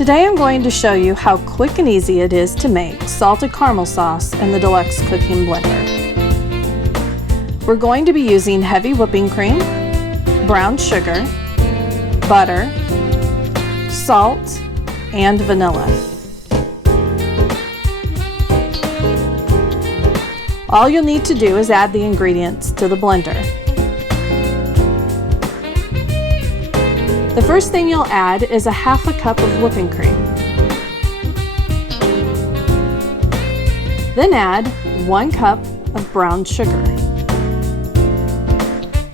Today I'm going to show you how quick and easy it is to make salted caramel sauce in the Deluxe Cooking Blender. We're going to be using heavy whipping cream, brown sugar, butter, salt, and vanilla. All you'll need to do is add the ingredients to the blender. The first thing you'll add is a half a cup of whipping cream. Then add 1 cup of brown sugar.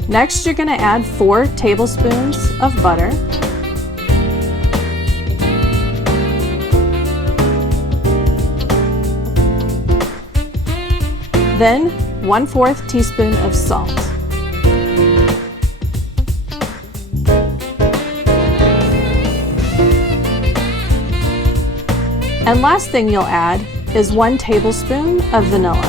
Next, you're going to add 4 tablespoons of butter. Then 1/4 teaspoon of salt. And last thing you'll add is 1 tablespoon of vanilla.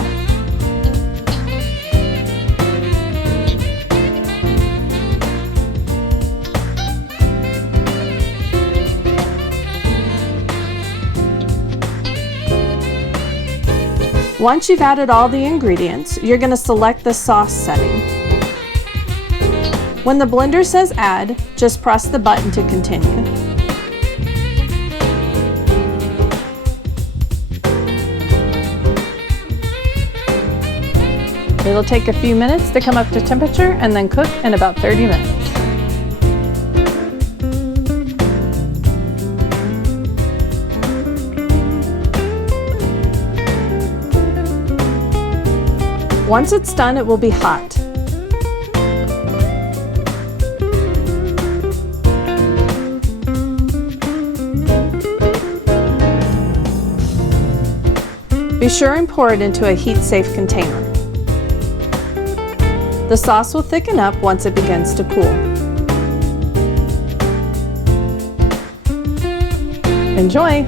Once you've added all the ingredients, you're going to select the sauce setting. When the blender says add, just press the button to continue. It'll take a few minutes to come up to temperature and then cook in about 30 minutes. Once it's done, it will be hot. Be sure and pour it into a heat-safe container. The sauce will thicken up once it begins to cool. Enjoy!